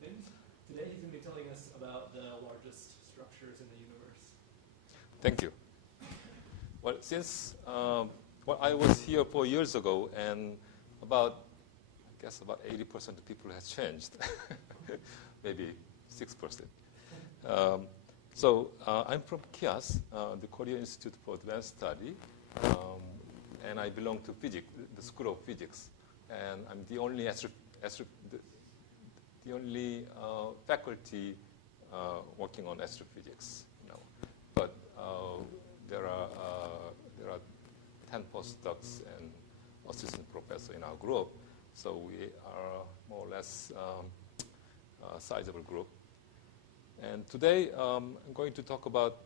Today he's going to be telling us about the largest structures in the universe. Thank you. Well, since I was here 4 years ago, and I guess about 80% of people has changed, maybe 6%. I'm from KIAS, the Korea Institute for Advanced Study, and I belong to physics, the School of Physics, and I'm the only faculty working on astrophysics. But there are 10 postdocs and assistant professor in our group, so we are more or less a sizable group. And today I'm going to talk about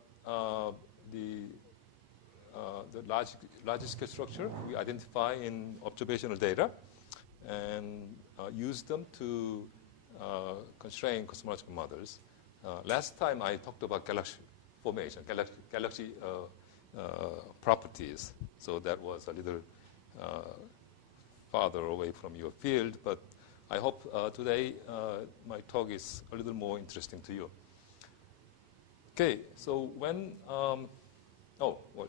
the large scale structure we identify in observational data and use them to constrain cosmological models. Last time I talked about galaxy formation, galaxy properties, so that was a little farther away from your field, but I hope today my talk is a little more interesting to you. Okay, so when,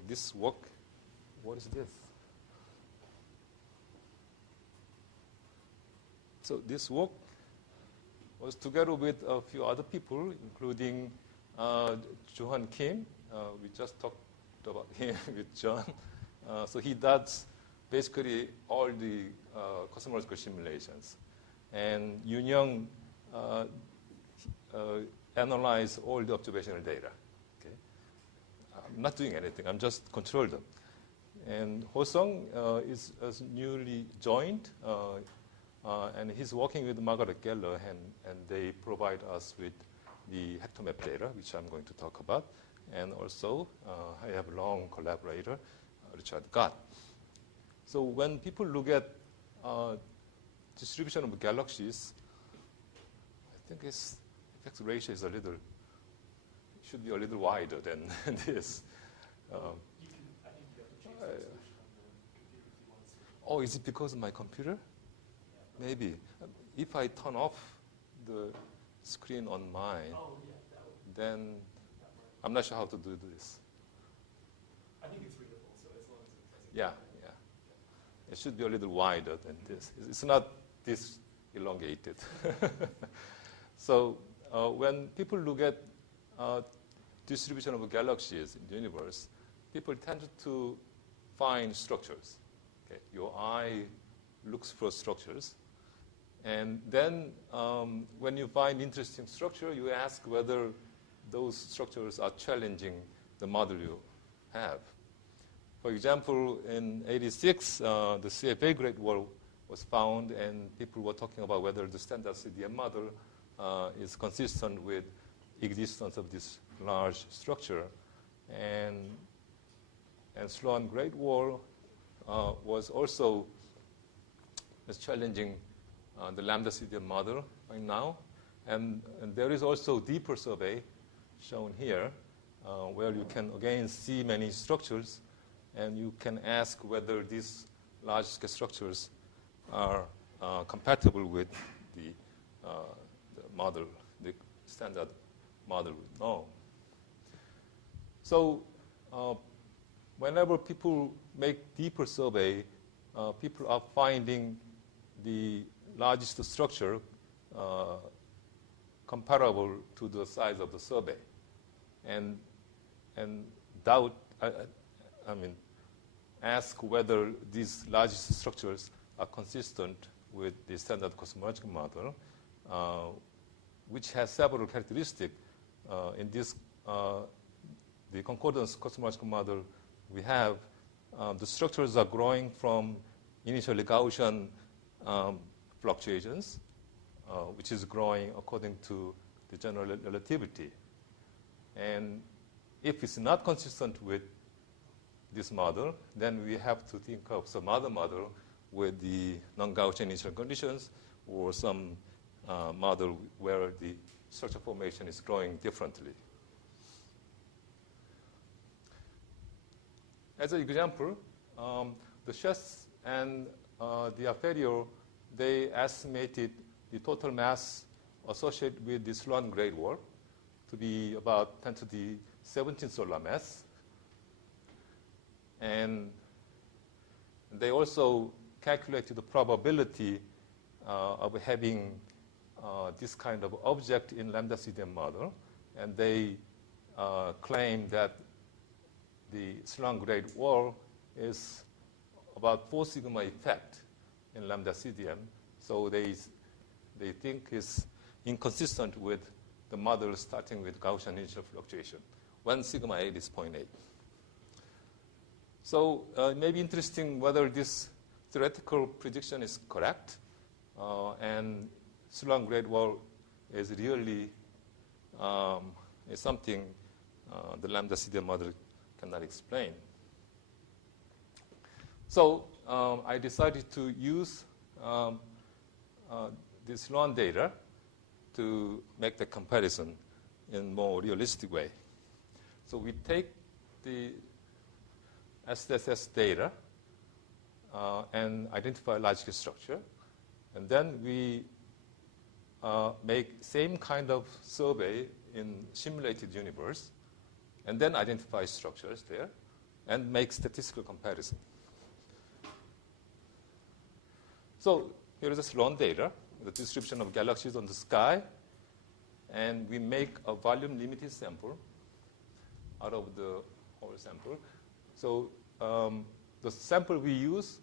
this work, what is this? So this work was together with a few other people, including Johan Kim. We just talked about him with John. So he does basically all the cosmological simulations. And Yoon Young analyze all the observational data. Okay? I'm not doing anything. I'm just control them. And Ho-sung is newly joined, and he's working with Margaret Geller, and they provide us with the hectomap data, which I'm going to talk about. And also, I have a long collaborator, Richard Gott. So when people look at distribution of galaxies, I think its effect ratio is should be a little wider than this. I think you have to change the resolution on the computer if you want to see. Oh, is it because of my computer? Yeah. Maybe. If I turn off the screen on mine, then I'm not sure how to do this. I think it's readable, so as long as it doesn't. Yeah. It should be a little wider than this. It's not this elongated. So when people look at distribution of galaxies in the universe, people tend to find structures. Okay? Your eye looks for structures. And then when you find interesting structure, you ask whether those structures are challenging the model you have. For example, in '86, the CFA Great Wall was found, and people were talking about whether the standard LCDM model is consistent with existence of this large structure. And Sloan Great Wall was also challenging the lambda CDM model right now. And there is also deeper survey shown here, where you can again see many structures, and you can ask whether these large-scale structures are compatible with the model, the standard model we know. So whenever people make deeper survey, people are finding the largest structure comparable to the size of the survey, and ask whether these largest structures are consistent with the standard cosmological model, which has several characteristics. In this, the concordance cosmological model we have, the structures are growing from initially Gaussian fluctuations, which is growing according to the general relativity. And if it's not consistent with this model, then we have to think of some other model with the non-Gaussian initial conditions, or some model where the structure formation is growing differently. As an example, the Chess and the Aferio, they estimated the total mass associated with the Sloan Great Wall to be about 10 to the 17 solar mass. And they also calculated the probability of having this kind of object in lambda CDM model. And they claim that the Sloan Great Wall is about 4 sigma effect in lambda CDM. So they think it's inconsistent with the model starting with Gaussian initial fluctuation. 1 sigma 8 is 0.8. So it may be interesting whether this theoretical prediction is correct, and Sloan Great Wall is really is something the lambda CDM model cannot explain. So I decided to use this Sloan data to make the comparison in more realistic way. So we take the SSS data and identify logical structure, and then we make same kind of survey in simulated universe, and then identify structures there and make statistical comparison. So here is the Sloan data, the distribution of galaxies on the sky, and we make a volume limited sample out of the whole sample. So the sample we use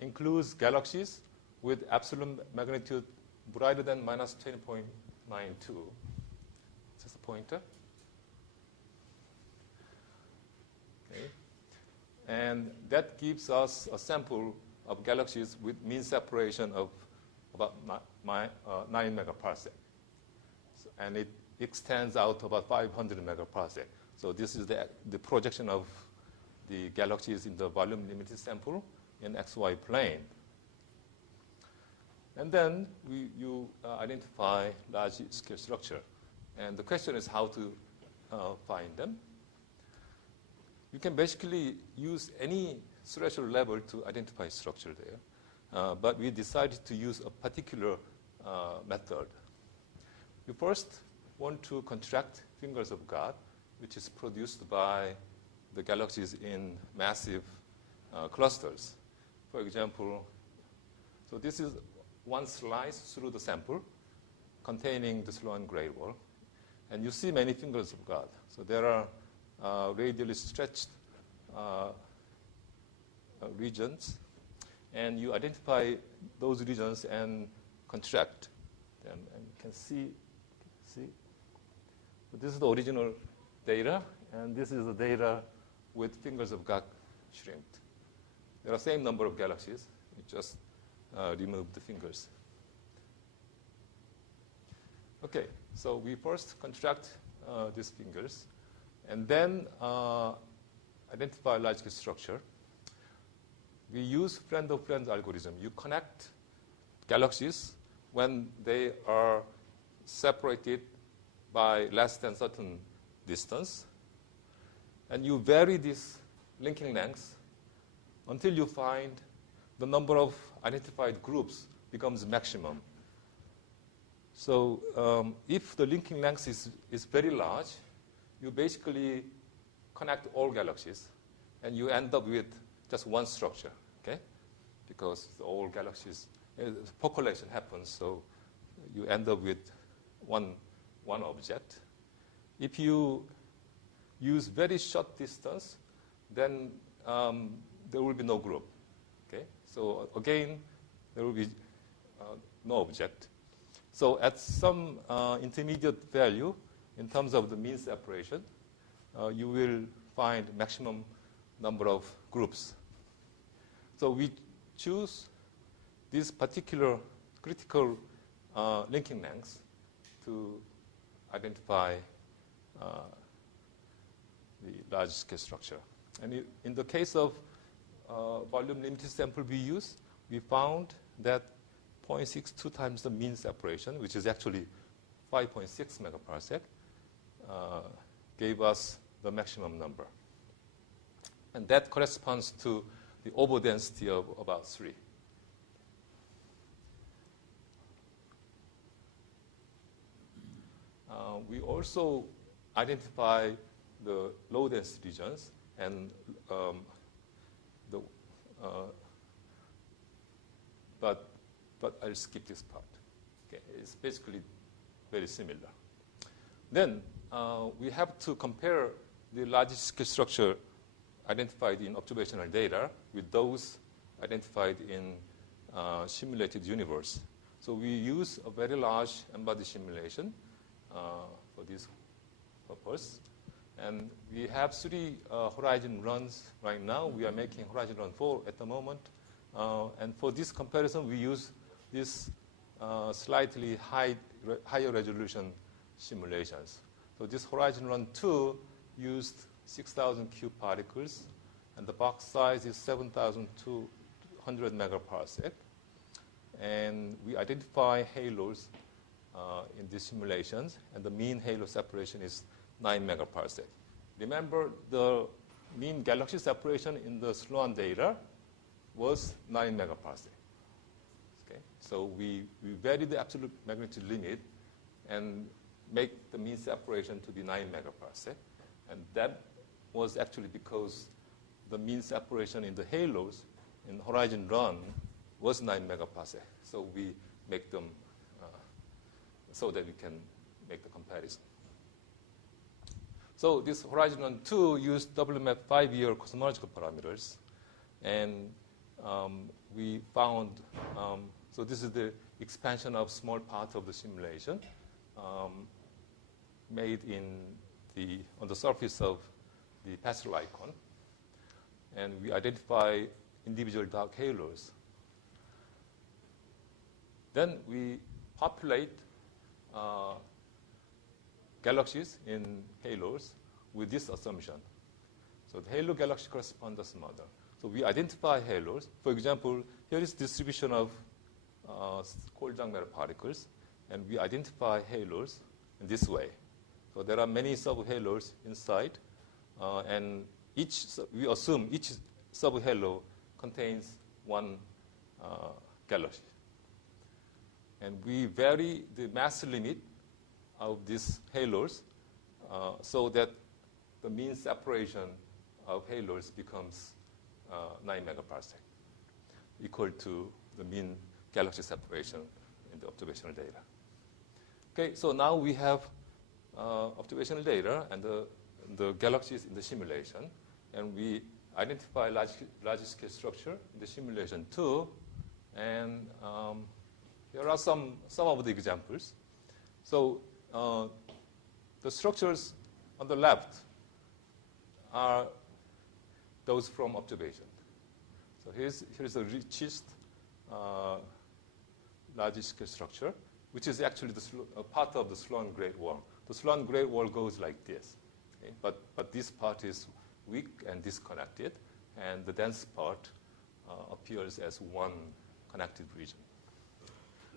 includes galaxies with absolute magnitude brighter than minus 10.92. Just a pointer. Okay. And that gives us a sample of galaxies with mean separation of about 9 megaparsec. So, and it extends out to about 500 megaparsec. So this is the projection of the galaxies in the volume limited sample in XY plane. And then you identify large scale structure. And the question is how to find them. You can basically use any threshold level to identify structure there. But we decided to use a particular method. We first want to contract fingers of God, which is produced by the galaxies in massive clusters. For example, so this is one slice through the sample containing the Sloan Great Wall. And you see many fingers of God. So there are radially stretched regions. And you identify those regions and contract them. And you can see. So this is the original data. And this is the data with fingers of God shrinked. There are the same number of galaxies. You just remove the fingers. Okay, so we first contract these fingers and then identify logical structure. We use friend-of-friends algorithm. You connect galaxies when they are separated by less than certain distance. And you vary this linking length until you find the number of identified groups becomes maximum. So if the linking length is very large, you basically connect all galaxies, and you end up with just one structure, okay? Because all galaxies, population happens, so you end up with one object. If you use very short distance, then there will be no group, okay? So again, there will be no object. So at some intermediate value, in terms of the mean separation, you will find maximum number of groups. So we choose this particular critical linking length to identify the large scale structure. And in the case of volume limited sample we use, we found that 0.62 times the mean separation, which is actually 5.6 megaparsec, gave us the maximum number. And that corresponds to the overdensity of about 3. we also identify the low density regions and but I'll skip this part. Okay, it's basically very similar. Then we have to compare the largest scale structure identified in observational data with those identified in simulated universe. So we use a very large embodied simulation for this purpose. And we have 3 horizon runs right now. We are making horizon run 4 at the moment. And for this comparison, we use this slightly higher resolution simulations. So this horizon run 2 used 6,000 cube particles, and the box size is 7,200 megaparsec. And we identify halos in these simulations, and the mean halo separation is 9 megaparsec. Remember, the mean galaxy separation in the Sloan data was 9 megaparsec. Okay? So we vary the absolute magnitude limit and make the mean separation to be 9 megaparsec. And that was actually because the mean separation in the halos in horizon run was 9 megaparsec. So we make them so that we can make the comparison. So this horizon run 2 used WMAP 5-year cosmological parameters. And we found, so this is the expansion of small part of the simulation made on the surface of the pastel icon. And we identify individual dark halos. Then we populate galaxies in halos with this assumption. So the halo galaxy correspondence model. So we identify halos. For example, here is distribution of cold dark matter particles, and we identify halos in this way. So there are many subhalos inside, and we assume each subhalo contains one galaxy. And we vary the mass limit of these halos so that the mean separation of halos becomes 9 megaparsec, equal to the mean galaxy separation in the observational data. Okay, so now we have observational data and the galaxies in the simulation, and we identify large scale structure in the simulation too. And here are some of the examples. So the structures on the left are those from observation. So here's the richest large scale structure, which is actually part of the Sloan Great Wall. The Sloan Great Wall goes like this, okay? But this part is weak and disconnected, and the dense part appears as one connected region.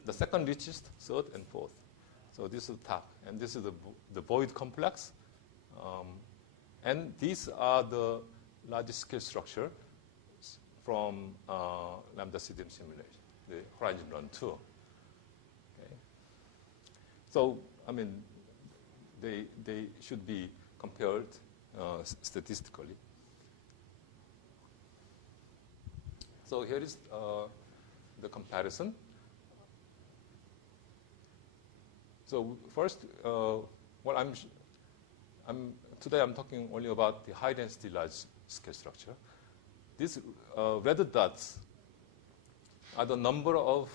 The second richest, third, and fourth. So this is the top, and this is the void complex. And these are the largest scale structure from lambda CDM simulation, the horizon run 2. Okay. So, I mean, they should be compared statistically. So here is the comparison. So first, today I'm talking only about the high density large scale structure. These red dots are the number of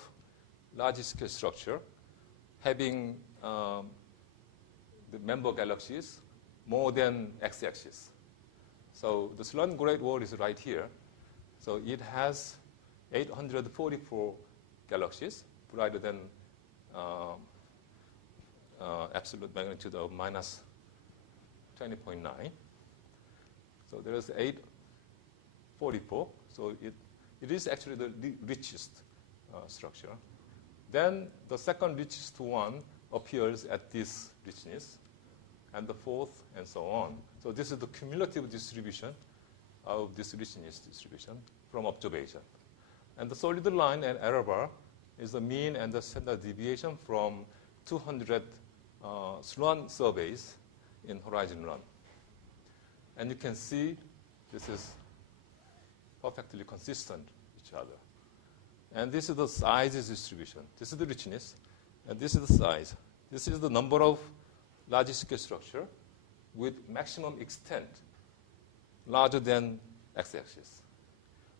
large scale structure having the member galaxies more than x-axis. So the Sloan Great Wall is right here. So it has 844 galaxies brighter than absolute magnitude of minus 20.9. So there is 844. So it is actually the richest structure. Then the second richest one appears at this richness, and the fourth, and so on. So this is the cumulative distribution of this richness distribution from observation. And the solid line and error bar is the mean and the standard deviation from 200 Sloan surveys in horizon run. And you can see this is perfectly consistent with each other. And this is the size distribution. This is the richness, and this is the size. This is the number of large-scale structure with maximum extent larger than x-axis.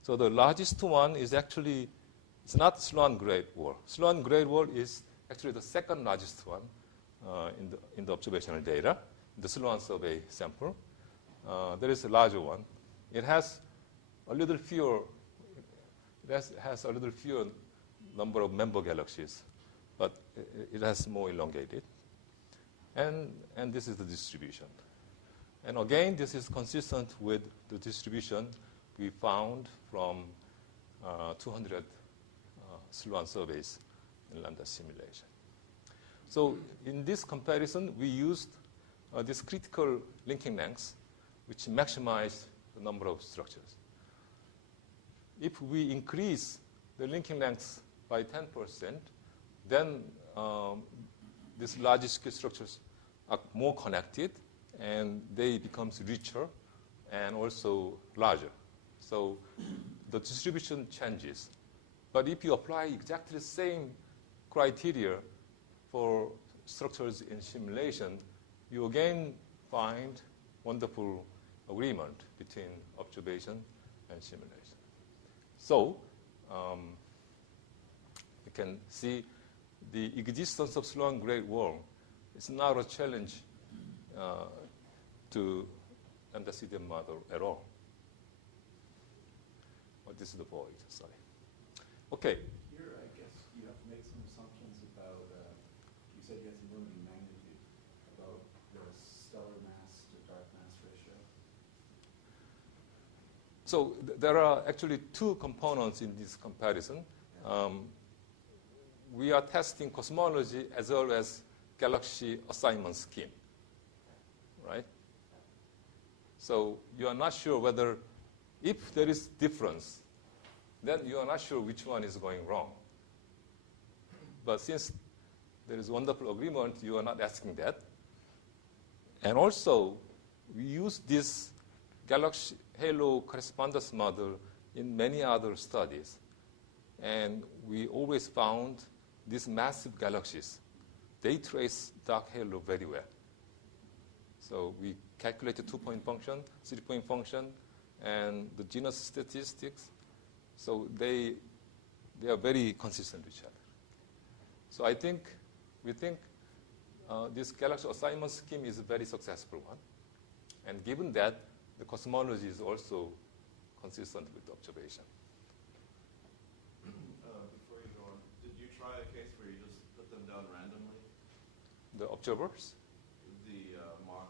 So the largest one is actually, it's not Sloan Great Wall. Sloan Great Wall is actually the second largest one in the observational data, the Sloan survey sample. There is a larger one. It has a little fewer. It has a little fewer number of member galaxies, but it has more elongated. And this is the distribution. And again, this is consistent with the distribution we found from 200 Sloan surveys in lambda simulation. So in this comparison, we used this critical linking lengths, which maximize the number of structures. If we increase the linking lengths by 10%, then these large-scale structures are more connected, and they become richer and also larger. So the distribution changes. But if you apply exactly the same criteria for structures in simulation, you again find wonderful agreement between observation and simulation. So you can see the existence of Sloan Great Wall is not a challenge to LCDM model at all. Well, this is the void, sorry. Okay. Here, I guess you have to make some assumptions about, you said you had some limiting magnitude, about the stellar mass to dark mass ratio. So there are actually two components in this comparison. We are testing cosmology as well as galaxy assignment scheme, right? So you are not sure whether, if there is difference, then you are not sure which one is going wrong. But since there is wonderful agreement, you are not asking that. And also, we use this galaxy halo correspondence model in many other studies. And we always found these massive galaxies. They trace dark halo very well. So we calculated 2-point function, 3-point function, and the genus statistics. So they are very consistent with each other. So we think this galaxy assignment scheme is a very successful one. And given that, the cosmology is also consistent with the observation. Before you go on, did you try a case where you just put them down randomly? The observers? Mark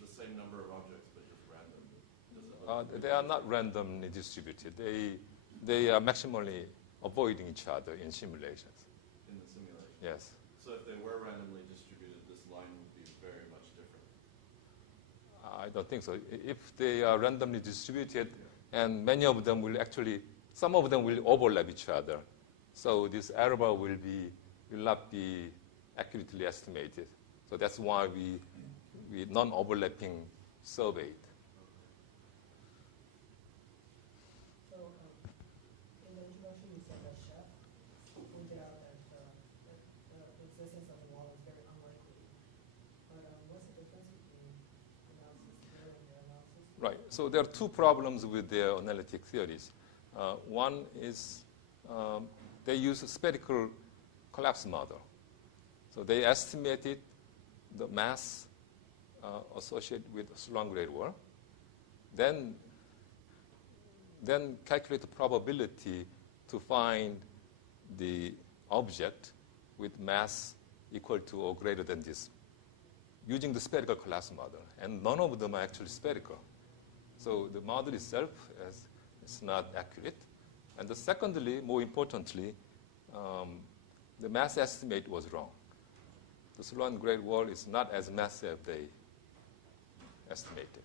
the same number of objects, but just randomly. They are not randomly distributed. They are maximally avoiding each other in simulations. In the simulation? Yes. So if they were randomly distributed, this line would be very much different? I don't think so. If they are randomly distributed, and many of them will actually, some of them will overlap each other. So this error bar will not be accurately estimated. So that's why we non-overlapping surveyed. So in the introduction, you said that Chef pointed out that the existence of a wall is very unlikely. But what's the difference between analysis theory and their analysis? Right. So there are two problems with their analytic theories. One is they use a spherical collapse model. So they estimated the mass associated with Sloan Great Wall, then calculate the probability to find the object with mass equal to or greater than this using the spherical collapse model. And none of them are actually spherical. So the model itself is not accurate. And secondly, more importantly, the mass estimate was wrong. The Sloan Great Wall is not as massive as they estimated.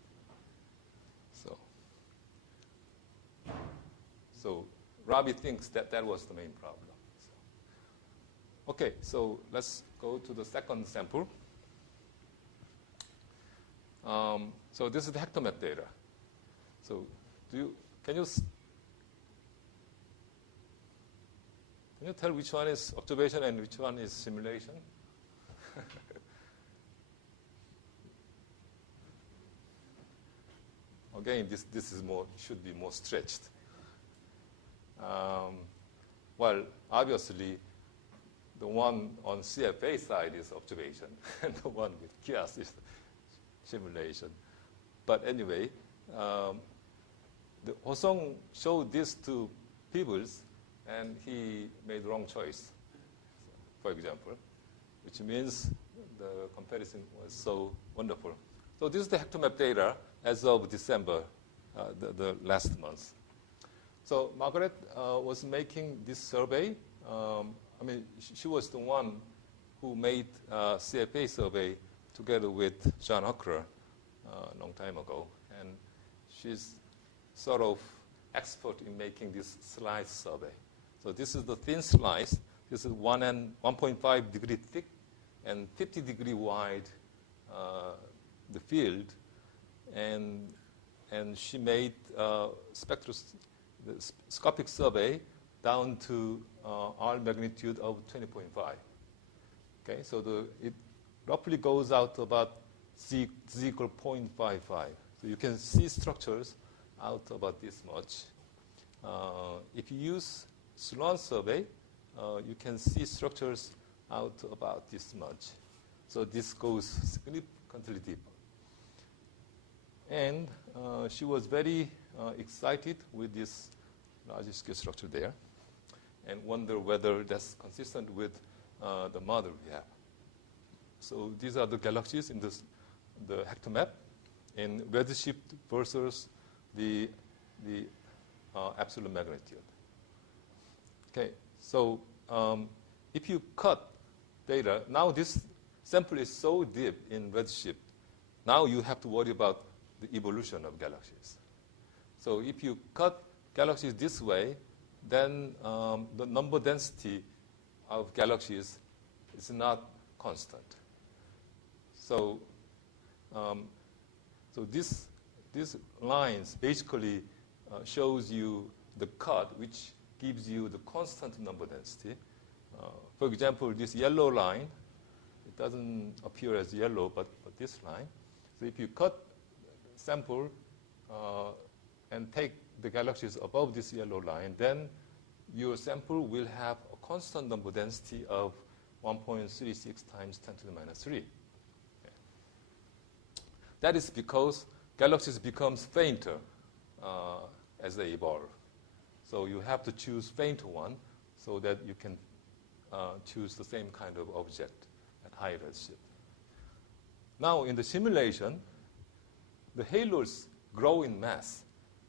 So Robbie thinks that was the main problem. Okay, so let's go to the second sample. So this is the hectomap data. So can you tell which one is observation and which one is simulation? Again, this should be more stretched. Well, obviously, the one on CFA side is observation, and the one with QS is simulation. But anyway, the Hosong showed this to Peebles, and he made wrong choice, for example, which means the comparison was so wonderful. So this is the hectomap data as of December, the last month. So Margaret was making this survey. She was the one who made CFA survey together with John Huckler a long time ago. And she's sort of expert in making this slice survey. So this is the thin slice. This is 1.5 degree thick and 50 degree wide, the field. And she made the spectroscopic survey down to R magnitude of 20.5. Okay, so it roughly goes out to about Z equal 0.55. So you can see structures out about this much. If you use Sloan survey, you can see structures out to about this much. So this goes significantly deeper. And she was very excited with this large scale structure there and wonder whether that's consistent with the model we have. So these are the galaxies in the hectomap in redshift versus the absolute magnitude. Okay, so if you cut data, now this sample is so deep in redshift, now you have to worry about the evolution of galaxies. So if you cut galaxies this way, then the number density of galaxies is not constant. So, these lines basically shows you the cut, which gives you the constant number density. For example, this yellow line, it doesn't appear as yellow, but this line. So if you cut sample and take the galaxies above this yellow line, then your sample will have a constant number density of 1.36 times 10 to the minus 3. Okay. That is because galaxies becomes fainter as they evolve. So you have to choose fainter one so that you can choose the same kind of object at high redshift. Now in the simulation, the halos grow in mass.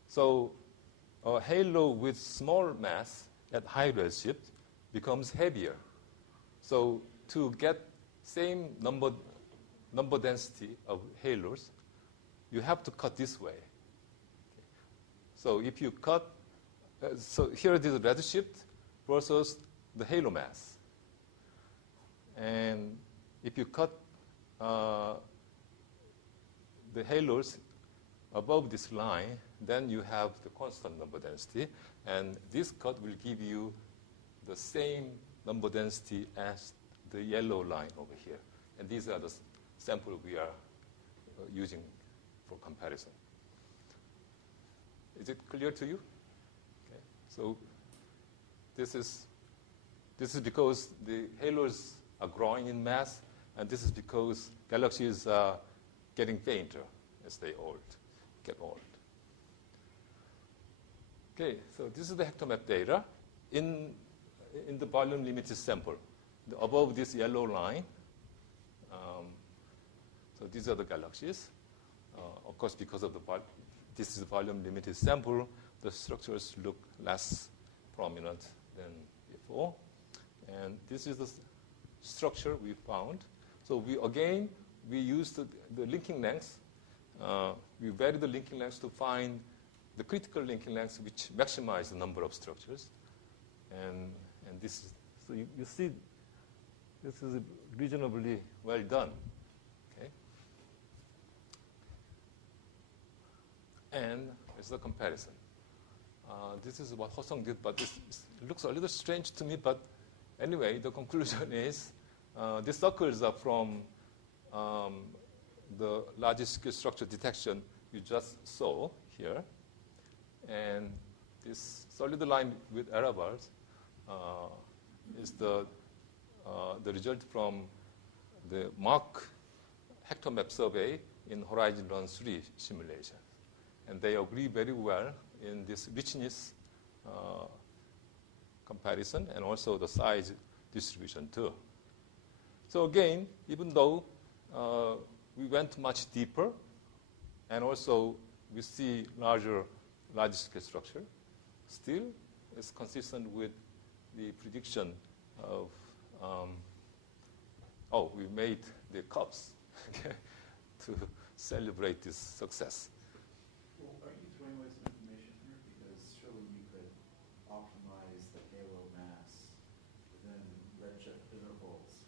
So a halo with small mass at high redshift becomes heavier. So to get same number density of halos, you have to cut this way. Okay. So if you cut, so here it is redshift versus the halo mass. And if you cut the halos above this line, then you have the constant number density. And this cut will give you the same number density as the yellow line over here. And these are the samples we are using for comparison. Is it clear to you? Okay. So this is because the halos are growing in mass, and this is because galaxies are getting fainter as they get old. Okay, so this is the hectomap data in the volume limited sample. Above this yellow line, so these are the galaxies. Of course, because of this is a volume limited sample, the structures look less prominent than before. And this is the structure we found. So we used the linking lengths. We varied the linking lengths to find the critical linking lengths which maximize the number of structures. And this is, so you see this is reasonably well done. Okay? And it's the comparison. This is what Hosung did, but it looks a little strange to me. But anyway, the conclusion is these circles are from the large-scale structure detection you just saw here. And this solid line with error bars is the result from the Mark Hector map survey in Horizon Run 3 simulation. And they agree very well in this richness comparison and also the size distribution too. So again, even though we went much deeper and also we see large-scale structure, still it's consistent with the prediction of, we made the cups to celebrate this success. Well, are you throwing away some information here? Because surely you could optimize the halo mass within redshift intervals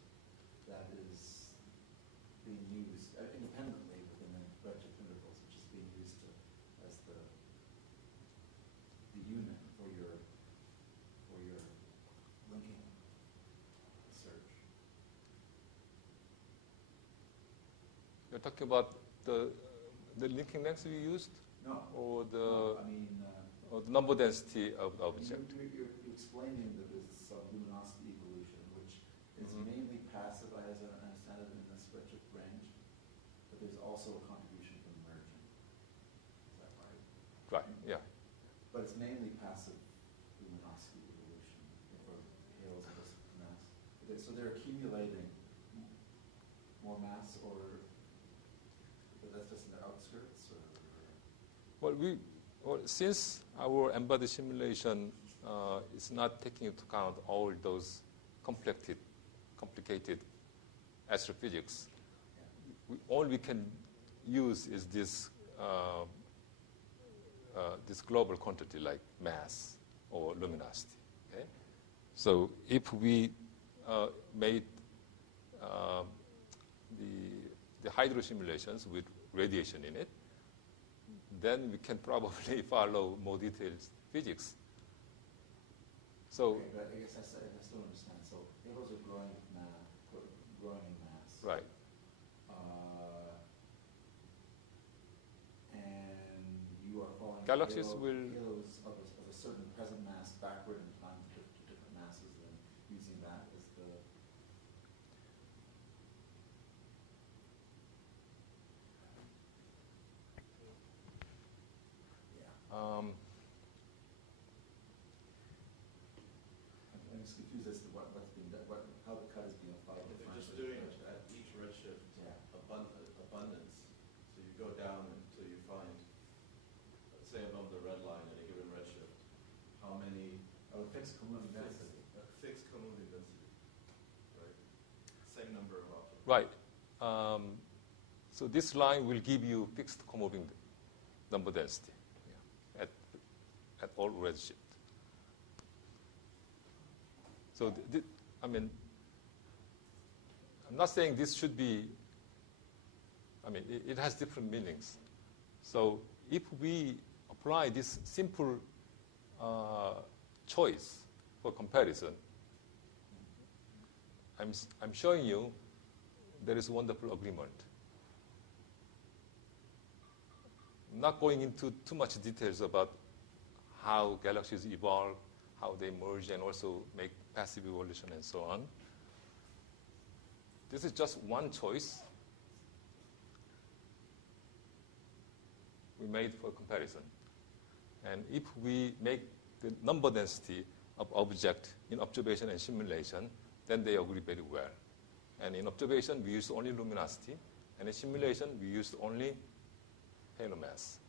that is being used independently within the redshift intervals, which is being used as the unit for your linking search. You're talking about the linking length we used? No. Or No, the number density of the object? You're explaining that there's some luminosity evolution, which is mainly passive, as I understand it, in this redshift range, but there's also a contribution from merging. Is that right? Right, yeah. But it's mainly passive luminosity evolution for halos of this mass. So they're accumulating more mass, but that's just in the outskirts? Well, since our embodied simulation is not taking into account all those complicated astrophysics, all we can use is this global quantity like mass or luminosity. Okay? So if we made the hydro simulations with radiation in it, then we can probably follow more detailed physics. So, okay, but I guess I still don't understand. So halos are growing in mass. right. And you are following Galaxies halos of a certain present mass backward in time to different masses, and using that as the... I'm just confused as to what's being done, how the cut is being applied. If you're just doing at each redshift abundance, so you go down until you find, let's say above the red line at a given redshift, how many... Oh, fixed cumulative density. Fixed cumulative density, right? Same number of objects. Right. So this line will give you fixed comoving number density at all redshift. So I'm not saying this should be, it has different meanings. So if we apply this simple choice for comparison, I'm showing you there is wonderful agreement. I'm not going into too much details about how galaxies evolve, how they merge and also make passive evolution and so on. This is just one choice we made for comparison. And if we make the number density of object in observation and simulation, then they agree very well. And in observation, we use only luminosity, and in simulation, we use only halo mass.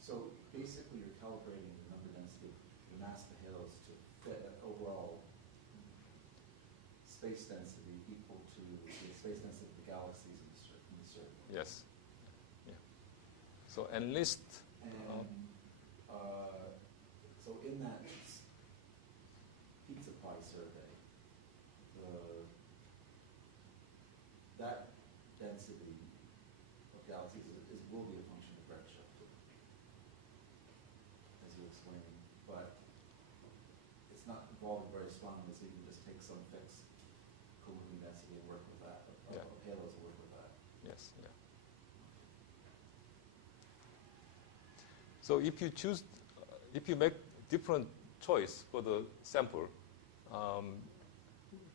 So basically, you're calibrating the number density of the mass of the halos to fit an overall space density equal to the space density of the galaxies in the circle. Yes. Yeah. So enlist. And So in that pizza pie survey, that density of galaxies will be a function of redshift, as you explained, but it's not evolving very strongly, so you can just take some fixed collision density and work with that, Yeah. halos will work with that. Yes, yeah. So if you choose, if you make different choice for the sample,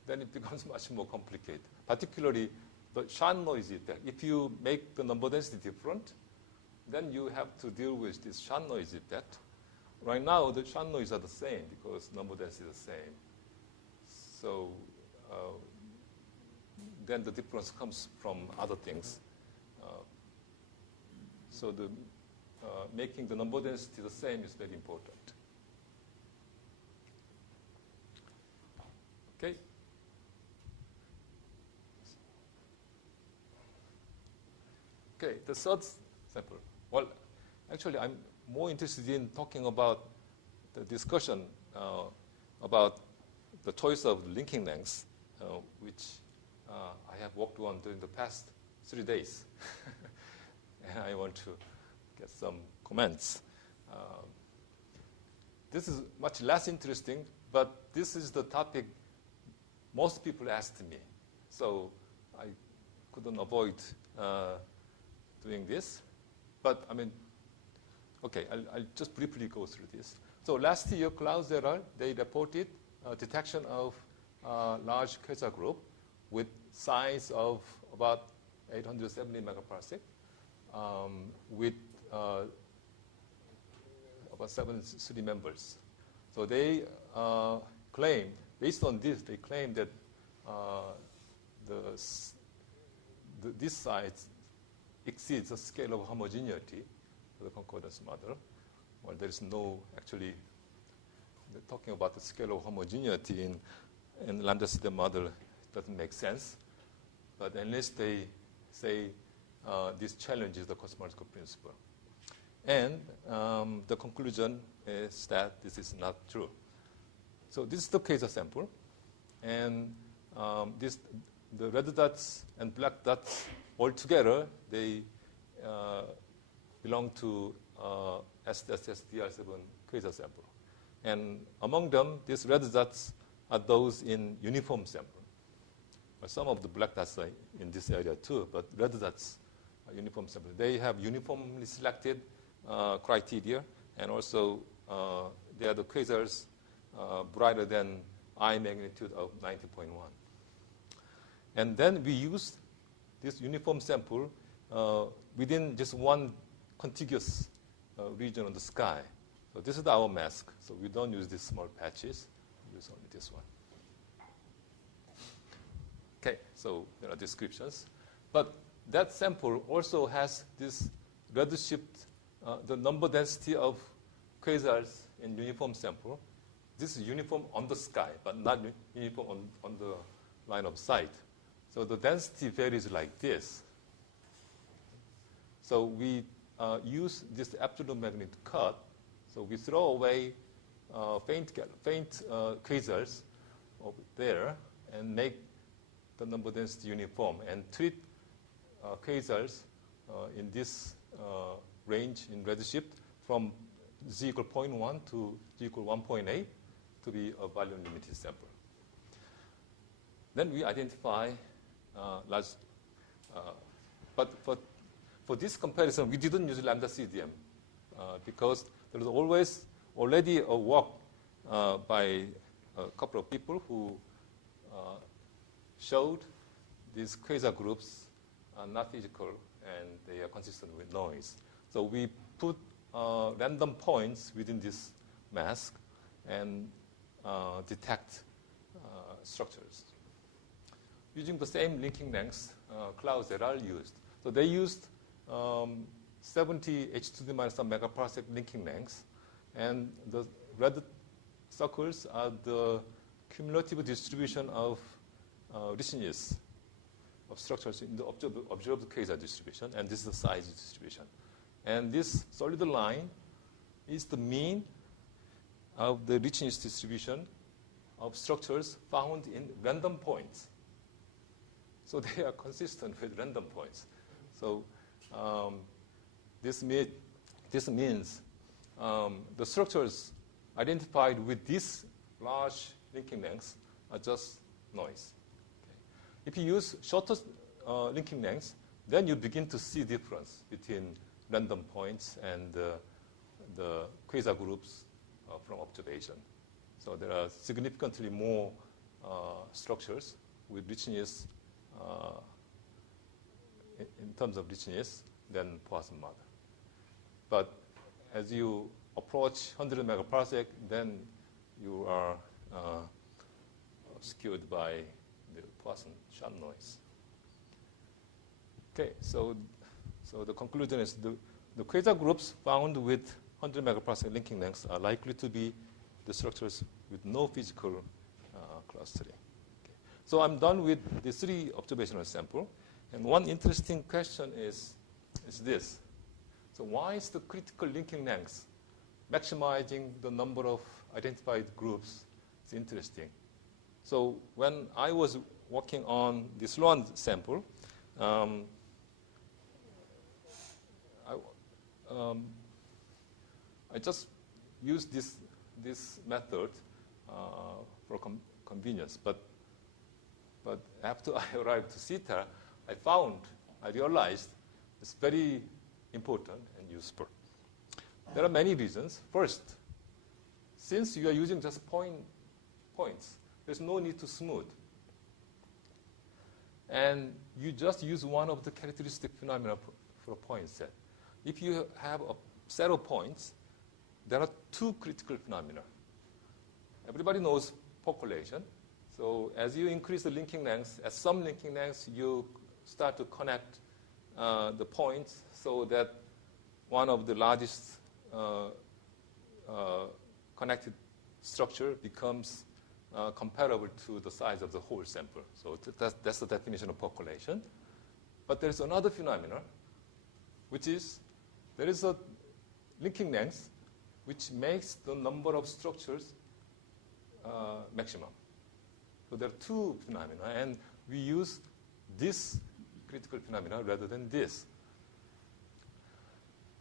then it becomes much more complicated. Particularly the Shan noise effect. If you make the number density different, then you have to deal with this Shan noise effect. Right now, the Shan noise are the same because number density is the same. So then the difference comes from other things. So the making the number density the same is very important. Okay. Okay, the third sample. Well, actually, I'm more interested in talking about the discussion about the choice of linking lengths, which I have worked on during the past 3 days. And I want to get some comments. This is much less interesting, but this is the topic most people asked me. So I couldn't avoid doing this. But I mean, okay, I'll just briefly go through this. So last year, Klaus et al., they reported detection of large quasar group with size of about 870 megaparsec with about 73 members. So they claim, based on this, they claim that this size exceeds the scale of homogeneity for the concordance model. Well, there is no actually talking about the scale of homogeneity in lambda CDM model doesn't make sense. But unless they say this challenges the cosmological principle. And the conclusion is that this is not true. So this is the quasar sample. And the red dots and black dots all together, they belong to SSS-DR7 quasar sample. And among them, these red dots are those in uniform sample. Some of the black dots are in this area too, but red dots are uniform sample. They have uniformly selected criteria, and also they are the quasars brighter than I magnitude of 90.1. And then we used this uniform sample within just one contiguous region on the sky. So this is our mask. So we don't use these small patches. We use only this one. Okay, so there are descriptions. But that sample also has this redshift, the number density of quasars in uniform sample. This is uniform on the sky, but not uniform on the line of sight. So the density varies like this. So we use this absolute magnetic cut. So we throw away faint quasars over there and make the number density uniform and treat quasars in this range in redshift from z equal 0.1 to z equal 1.8 to be a volume limited sample. Then we identify large, but for this comparison, we didn't use lambda CDM because there was already a work by a couple of people who showed these quasar groups are not physical and they are consistent with noise. So we put random points within this mask and detect structures. Using the same linking lengths Klaus et al. Used. So they used 70 h⁻⁻1 megaparsec linking lengths, and the red circles are the cumulative distribution of richness of structures in the observed quasar distribution, and this is the size distribution. And this solid line is the mean of the richness distribution of structures found in random points. So they are consistent with random points. So this means the structures identified with this large linking lengths are just noise. Okay. If you use shorter linking lengths, then you begin to see difference between random points and the quasar groups from observation. So there are significantly more structures with richness in terms of richness than Poisson model. But as you approach 100 megaparsec, then you are skewed by the Poisson shot noise. Okay, so the conclusion is the quasar groups found with 100 megaparsec linking lengths are likely to be the structures with no physical clustering. Okay. So I'm done with the 3 observational sample. And one interesting question is this. So why is the critical linking length maximizing the number of identified groups? It's interesting. So when I was working on the Sloan sample, I just used this method for convenience. But after I arrived to CITA, I realized it's very important and useful. There are many reasons. First, since you are using just points, there's no need to smooth. And you just use one of the characteristic phenomena for a point set. If you have a set of points, there are 2 critical phenomena. Everybody knows population. So as you increase the linking length, at some linking lengths, you start to connect the points so that one of the largest connected structure becomes comparable to the size of the whole sample. So that's the definition of population. But there's another phenomenon, which is there is a linking length which makes the number of structures maximum. So there are 2 phenomena, and we use this critical phenomena rather than this.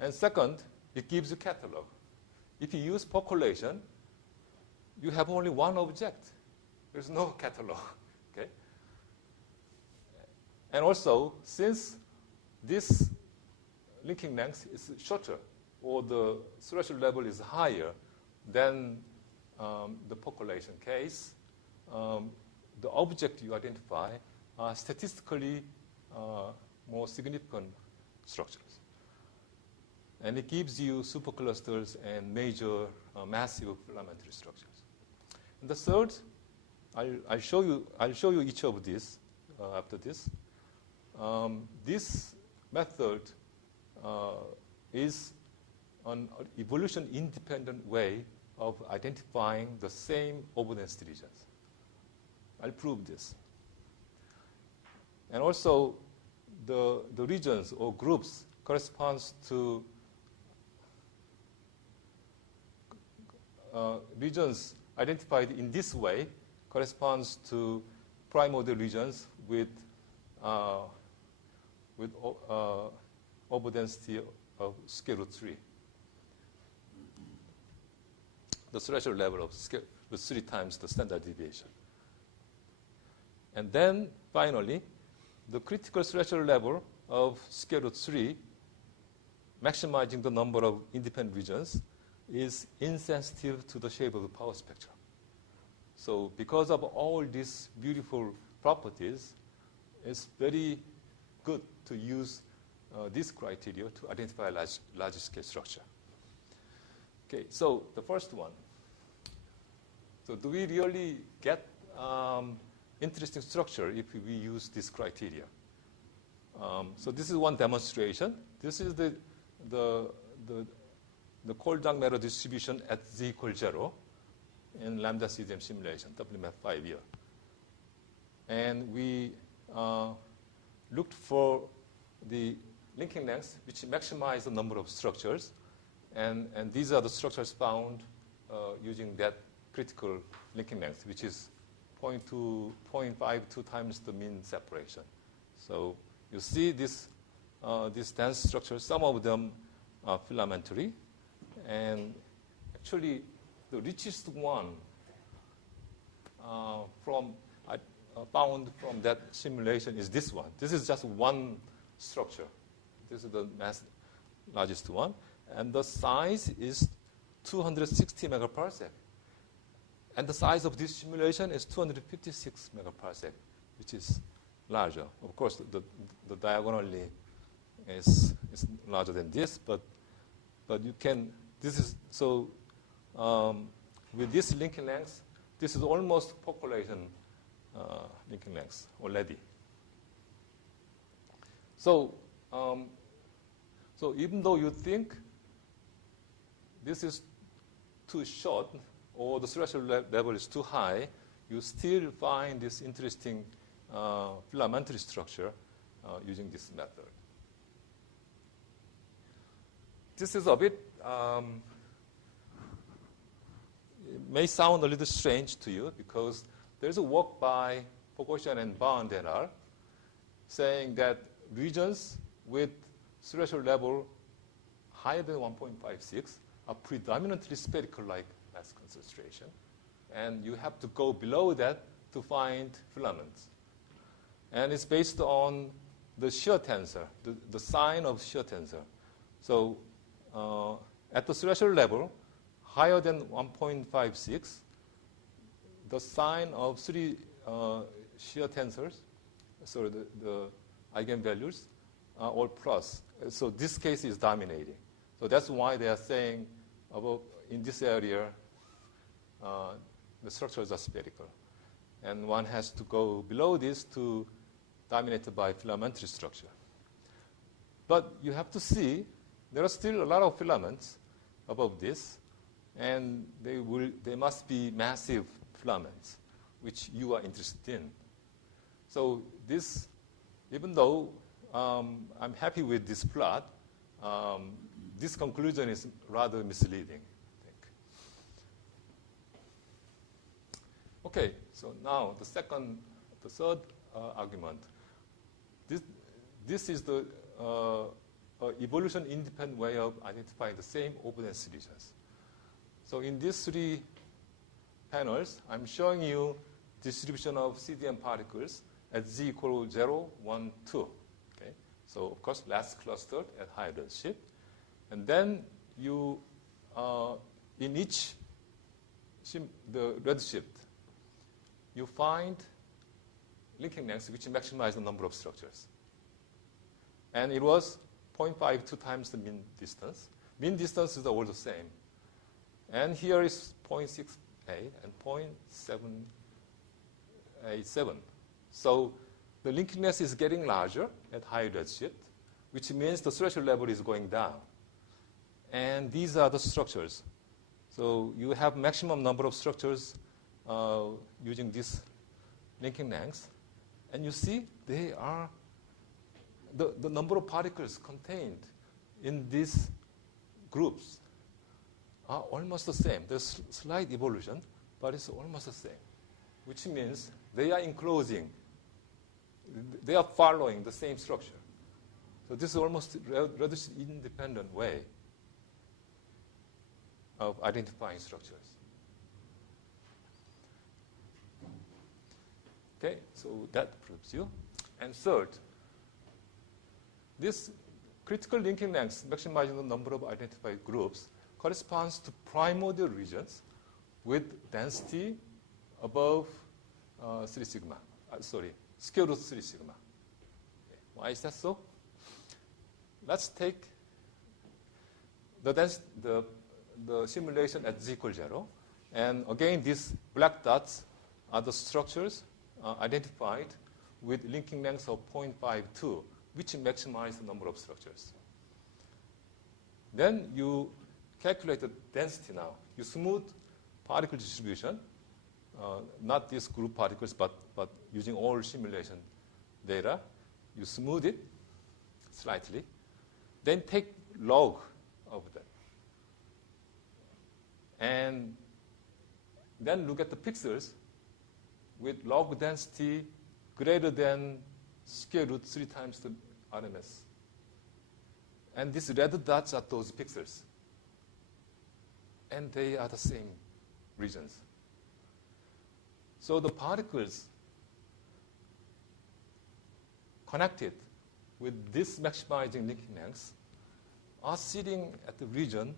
And second, it gives you catalog. If you use population, you have only one object. There's no catalog. Okay? And also, since this linking length is shorter, or the threshold level is higher than the population case, the object you identify are statistically more significant structures. And it gives you superclusters and major massive filamentary structures. And the third, I'll show you each of these after this. This method is an evolution-independent way of identifying the same overdensity regions. I'll prove this. And also, the regions or groups corresponds to regions identified in this way corresponds to primordial regions with overdensity of square root 3. The threshold level of square root 3 times the standard deviation. And then, finally, the critical threshold level of square root 3, maximizing the number of independent regions, is insensitive to the shape of the power spectrum. So because of all these beautiful properties, it's very good to use this criteria to identify large-scale structure. Okay, so the first one. So do we really get interesting structure if we use this criteria? So this is one demonstration. This is the cold-dark matter distribution at z equals 0 in lambda CDM simulation, WMAP5 year. And we looked for the linking lengths which maximize the number of structures. And these are the structures found using that critical linking length, which is 0.52 times the mean separation. So you see this dense structure, some of them are filamentary, and actually the richest one found from that simulation is this one. This is just one structure. This is the largest one, and the size is 260 megaparsec. And the size of this simulation is 256 megaparsec, which is larger. Of course, the diagonally is larger than this, but you can. This is so. With this linking length, this is almost population linking length already. So even though you think this is too short or the threshold level is too high, you still find this interesting filamentary structure using this method. This is a bit, it may sound a little strange to you because there's a work by Pogosyan and Ban et al. Saying that regions with threshold level higher than 1.56 are predominantly spherical-like mass concentration. And you have to go below that to find filaments. And it's based on the shear tensor, the sign of shear tensor. So at the threshold level, higher than 1.56, the sign of three shear tensors, so the eigenvalues, are all plus. So this case is dominating. So that's why they are saying above, in this area, the structures are spherical. And one has to go below this to dominated by filamentary structure. But you have to see there are still a lot of filaments above this, and they must be massive filaments, which you are interested in. So this, even though I'm happy with this plot, this conclusion is rather misleading, I think. Okay, so now the third argument. This is the evolution-independent way of identifying the same open-dense regions. So in these three panels, I'm showing you distribution of CDM particles at z equal 0, 1, 2. Okay? So of course, less clustered at high redshift. And then you, in each the redshift, you find linking lengths which maximize the number of structures. And it was 0.52 times the mean distance. Mean distance is all the same. And here is 0.68 and 0.787. So the linking length is getting larger at high redshift, which means the threshold level is going down. And these are the structures. So you have maximum number of structures using this linking length. And you see they are, the number of particles contained in these groups are almost the same. There's slight evolution, but it's almost the same, which means they are enclosing, they are following the same structure. So this is almost rather independent way of identifying structures. Okay, so that proves you. And third, this critical linking length, maximizing the number of identified groups, corresponds to primordial regions with density above 3 sigma. Square root 3 sigma. Okay. Why is that so? Let's take the simulation at z equals 0. And again, these black dots are the structures identified with linking length of 0.52, which maximize the number of structures. Then you calculate the density now. You smooth particle distribution, not these group particles, but using all simulation data. You smooth it slightly. Then take log of that. And then look at the pixels with log density greater than square root 3 times the RMS. And these red dots are those pixels. And they are the same regions. So the particles connected with this maximizing linking length are sitting at the region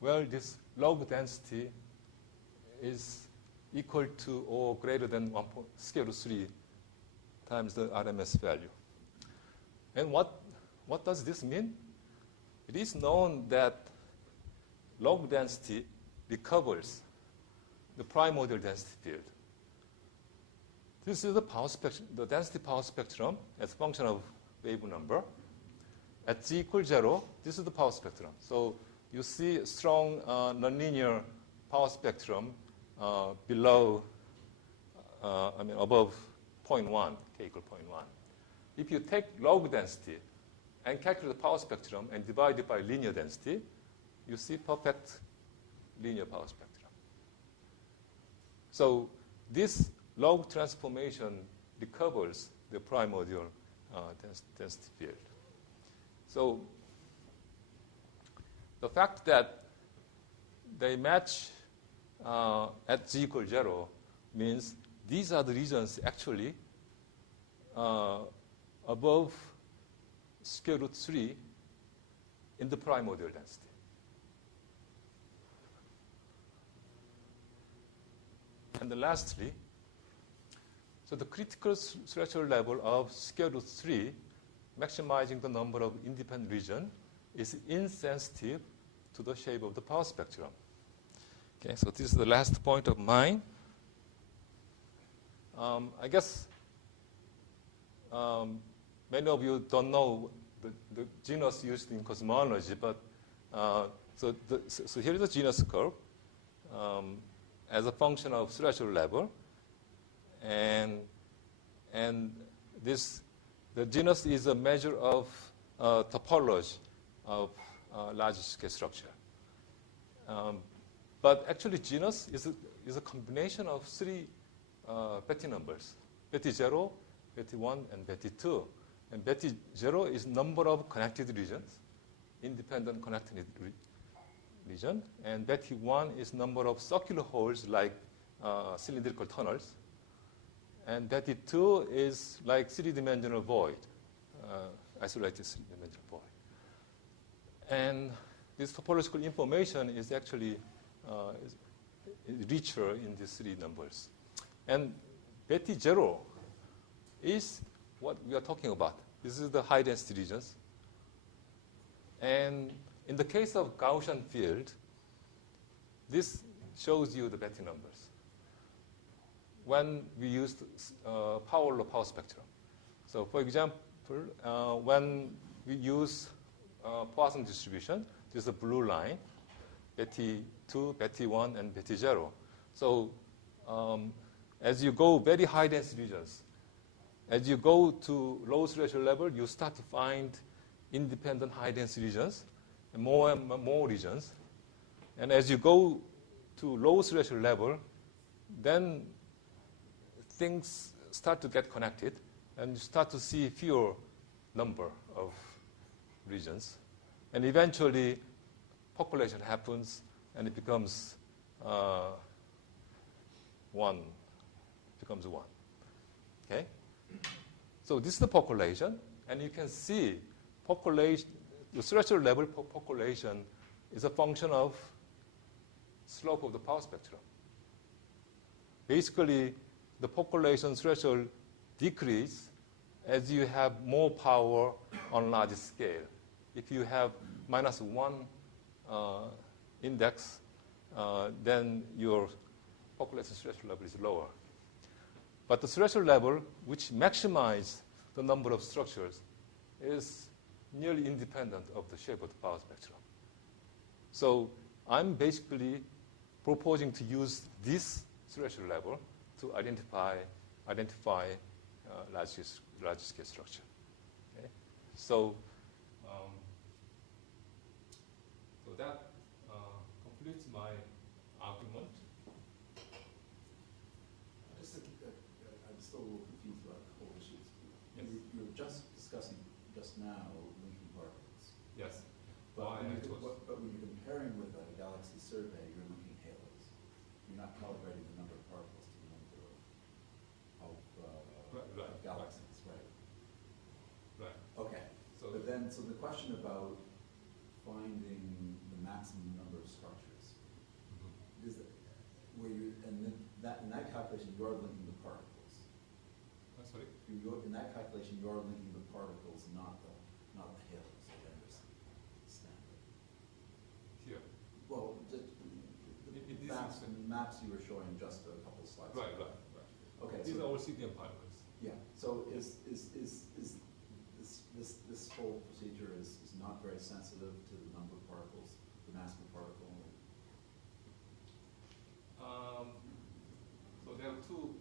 where this log density is equal to or greater than square root 3 times the RMS value. And what does this mean? It is known that log density recovers the primordial density field. This is the power spectrum, the density power spectrum as a function of wave number. At z equals 0, this is the power spectrum. So you see a strong nonlinear power spectrum above 0.1, k equal 0.1. If you take log density and calculate the power spectrum and divide it by linear density, you see perfect linear power spectrum. So this log transformation recovers the primordial density field. So the fact that they match at z equals 0 means these are the regions actually above square root 3 in the primordial density. And then lastly, so the critical threshold level of square root 3, maximizing the number of independent regions, is insensitive to the shape of the power spectrum. Okay, so this is the last point of mine. I guess many of you don't know the genus used in cosmology, but so here is the genus curve as a function of threshold level, and the genus is a measure of topology of large scale structure. But actually, genus is a combination of three Betti numbers: Betti 0, Betti 1, and Betti 2. And Betti 0 is number of connected regions, independent connected region. And Betti 1 is number of circular holes like cylindrical tunnels. And Betti 2 is like three-dimensional void, isolated three-dimensional void. And this topological information is actually richer in these three numbers. And Betti 0 is what we are talking about. This is the high-density regions. And in the case of Gaussian field, this shows you the Betti numbers when we used power law power spectrum. So for example, when we use Poisson distribution, this is the blue line, Betti 2, Betti 1, and Betti 0. So as you go very high density regions, as you go to low threshold level, you start to find independent high density regions, and more regions. And as you go to low threshold level, then things start to get connected, and you start to see fewer number of regions. And eventually, population happens, and it becomes one. Okay? So this is the population, and you can see population, the threshold level population is a function of slope of the power spectrum. Basically, the population threshold decrease as you have more power on large scale. If you have -1 index, then your population threshold level is lower. But the threshold level, which maximizes the number of structures, is nearly independent of the shape of the power spectrum. So I'm basically proposing to use this threshold level to identify large-scale structure. Okay? So that completes my argument. still a little confused about the whole issue. Yes. You were just discussing just now linking particles. Yes. But Why when, I you, chose- but when you're comparing with a galaxy survey, you're linking halos. You're not calibrating the number of particles to the number of galaxies, right? Right. Okay. So But then, so the question about finding the maximum number of structures mhm. is that where you, and then that in that calculation you are linking the particles. Sorry. In that calculation you are linking the particles, not the halos, I understand. Here. Well, just It maps, is- maps you were showing just a couple slides Right. ago. Right. Okay. These So are all CDM particles. yeah. So is this whole procedure is not very sensitive to the number of particles, the mass per particle? So there are two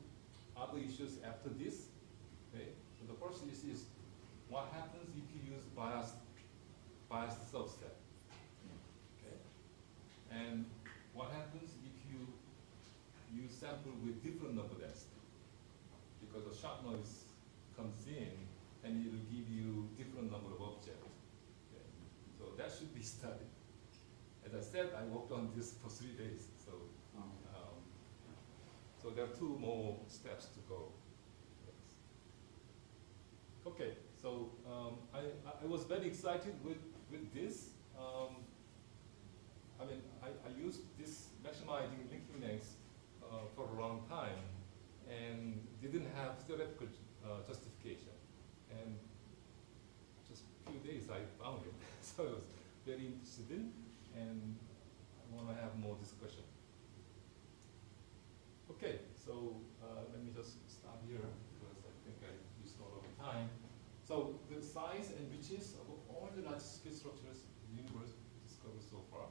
other issues after this. Okay. So the first issue is what happens if you use biased subset. Okay. And what happens if you use sample with different number density? Because the sharp noise comes in and it will give you different number of objects. Okay. So that should be studied. As I said, I worked on this for 3 days. So there are 2 more steps to go. Yes. Okay, so I was very excited with this. I mean, I used this maximizing linking lengths for a long time and didn't have theoretical justification. And just a few days I found it. So I was very interested in, and I want to have more discussion. Okay, so let me just stop here because I think I used a lot of time. So the size and richness of all the large scale structures the universe discovered so far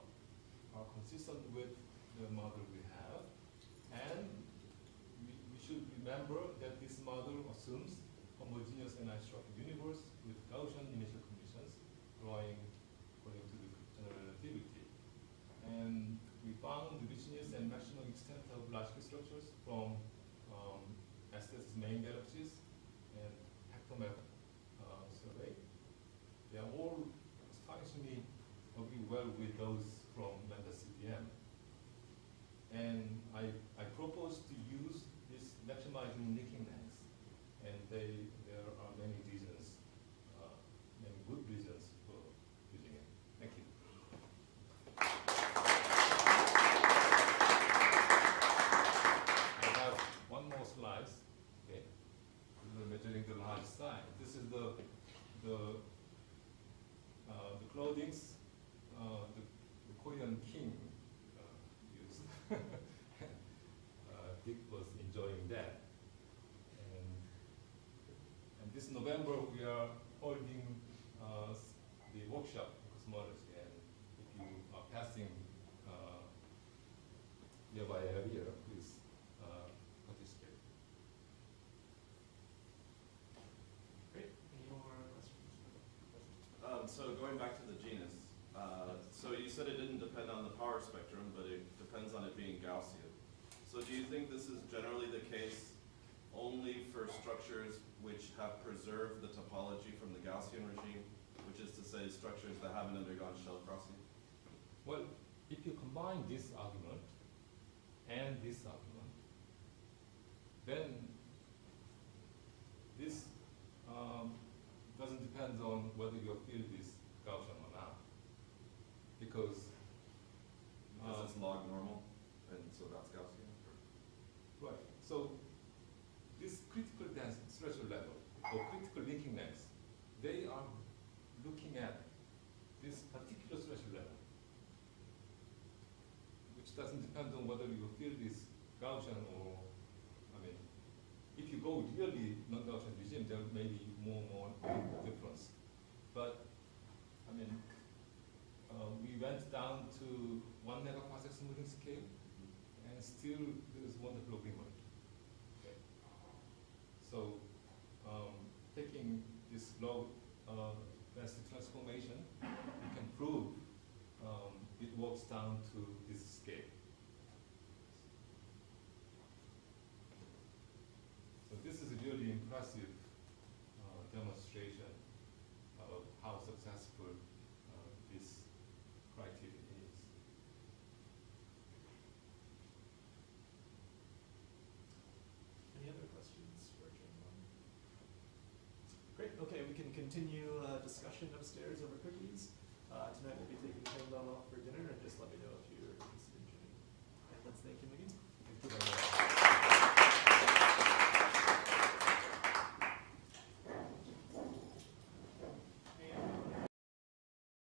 are consistent with the model we have. And we should remember that this model assumes homogeneous anisotropic universe with Gaussian initial conditions growing according to the general relativity. And we found the richness and maximum extent of large-scale structures from SS's main galaxies and hectomap survey. They are all astonishingly agree well with those from lambda CDM. And I propose to use this maximizing linking lengths, and there are many reasons, many good reasons for using it. Thank you. I have one more slide. Okay, we're measuring the large size. This is the clothings the Korean king used. Dick was enjoying that. And this November we are holding the workshop for cosmology, and if you are passing nearby area, please participate. Great. Any more questions? So going back to the genus, so you said it didn't depend on the power spectrum, but it depends on it being Gaussian. So do you think this is generally the case only for structures which have preserved the topology from the Gaussian regime, which is to say structures that haven't undergone shell crossing? Well, if you combine this argument and this argument, then this doesn't depend on whether your field is Gaussian or not, because Because it's log normal, and so that's Gaussian? right. So this critical density threshold level or critical linking lengths, they are looking at this particular threshold level, which doesn't depend on whether your field is Gaussian or, I mean, if you go really non-Gaussian regime, there may be more difference. But, I mean, we went down to 1 megaparsec smoothing scale, and still there is wonderful agreement. Okay. So, taking this low density transformation, we can prove it works down to this scale. So this is impressive demonstration of how successful this criteria is. Any other questions for Chengbom? Great. Okay, we can continue discussion upstairs over cookies. Tonight we'll be taking Chengbom off